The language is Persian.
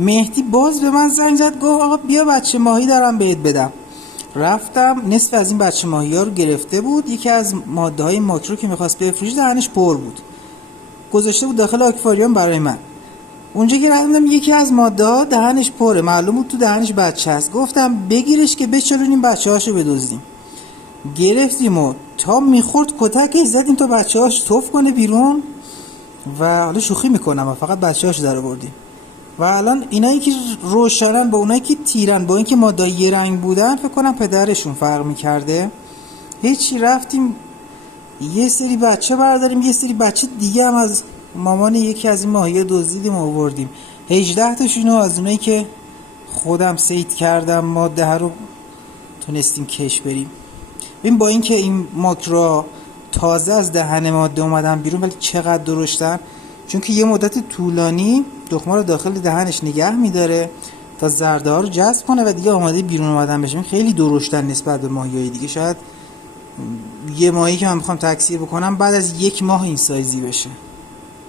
مهدی باز به من زنگ زد، گفت آقا بیا بچه ماهی دارم بهت بدم. رفتم نصف از این بچه ماهی ها رو گرفته بود. یکی از ماده های ماکرو که میخواست بفروشه دهنش پر بود، گذاشته بود داخل آکواریوم برای من. اونجا که رفتم یکی از ماده ها دهنش پره، معلوم بود تو دهنش بچه هست. گفتم بگیرش که بچلونیم بچه هاشو بدزدیم. گرفتیم و تا میخورد کتکش زدیم تا بچه هاش توف کنه بیرون. و حالا شوخی میکنم و فقط بچه هاش در آوردیم. و الان اینایی که روشنن با اونایی که تیرن، با اینکه ماده یه رنگ بودن، فکر کنم پدرشون فرق میکرده. هیچی، رفتیم یه سری بچه برداریم، یه سری بچه دیگه هم از مامان یکی از این ماهی‌ها دزدیدیم و آوردیم. 18 تاشونو از اونایی که خودم سید کردم ماده رو تونستیم کش بریم. ببین با اینکه این ماکرو تازه از دهن ماده اومدن بیرون، ولی چقدر درشتن، چون که یه مدت طولانی دخمه رو داخل دهنش نگه میداره تا زرده ها رو جذب کنه و دیگه آماده بیرون اومدن بشه. خیلی درشتن نسبت به ماهی‌های دیگه. شاید یه ماهی که من میخوام تکثیر بکنم بعد از 1 ماه این سایزی بشه.